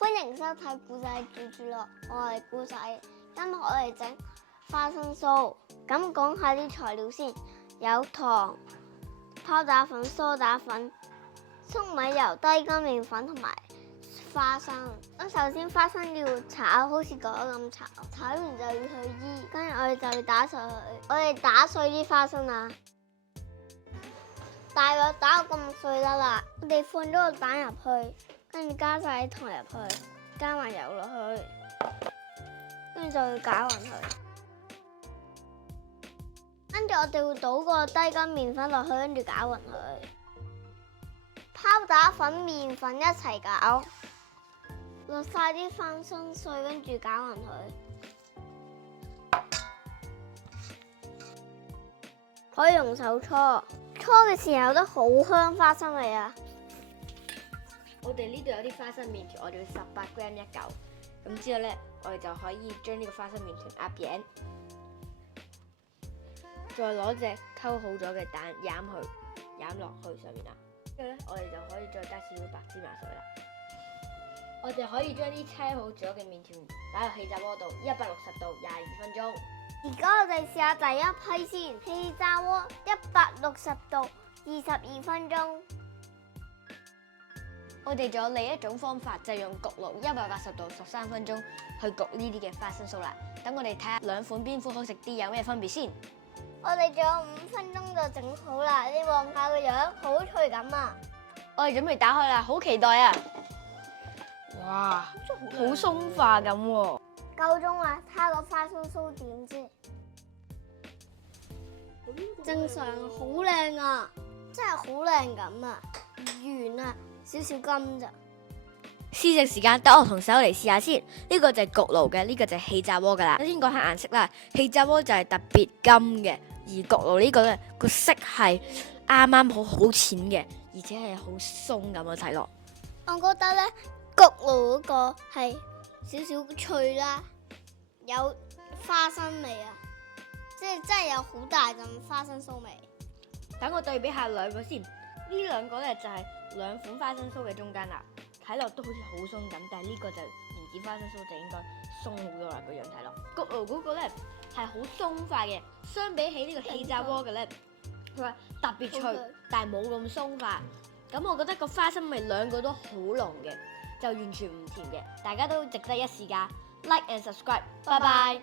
歡迎收睇故仔煮煮樂，我係故仔。今日我哋整花生酥。咁講下啲材料先，有糖、泡打粉、梳打粉、粟米油、低筋麵粉同埋花生。咁首先花生要炒，好似咁炒，炒完就要去衣，跟住我哋就要打碎佢。我哋打碎啲花生啊，大約打到咁碎得啦。我哋放咗個蛋入去，跟住加晒啲糖入去，加埋油落去，跟住就要攪勻佢。跟住我哋會倒個低筋麵粉落去，跟住攪勻佢。泡打粉、麵粉一齊攪，落晒啲花生碎，跟住攪勻佢。可以用手搓，搓嘅時候都好香花生味啊！我哋呢度有啲花生麵團，我哋要18g一嚿。咁之後咧，我哋就可以將呢個花生麵團壓扁，再攞隻溝好咗嘅蛋醃落去上面啦。跟住咧，我哋就可以再加少少白芝麻水啦。我哋可以將啲搓好咗嘅麵團打入氣炸鍋度，160度22分鐘。而家我哋試下第一批先，氣炸鍋160度22分鐘。我哋仲有另一種方法，就係用焗爐180度13分鐘去焗呢啲嘅花生酥啦。等我哋睇下兩款邊款好食啲，有咩分別先。我哋仲有5分鐘就整好啦，你望下個樣，好脆咁啊！我哋準備打開啦，好期待啊！哇，好鬆化咁喎。夠鐘啦，睇下個花生酥點先。正常好靚啊，真係好靚咁啊，圓啊，少少金咋。試食時間，等我同手嚟試下先。呢個就係焗爐嘅，呢個就係氣炸鍋噶啦。首先講下顏色啦，氣炸鍋就係特別金嘅，而焗爐呢個咧個色係啱啱好淺嘅，而且係好鬆咁樣睇落。我覺得咧焗爐嗰個係少少脆啦，有花生味啊，即係真係有好大陣花生酥味。等我對比下兩個先，呢兩個咧就係兩款花生酥嘅中間啦。睇落都好似好鬆咁，但係呢個就唔止花生酥，就應該鬆好多啦個樣睇落。焗爐嗰個咧係好鬆化嘅，相比起呢個氣炸鍋嘅咧，佢話特別脆，但係冇咁鬆化。咁我覺得個花生味兩個都好濃嘅，就完全唔甜嘅，大家都值得一試㗎。Like and subscribe，拜拜。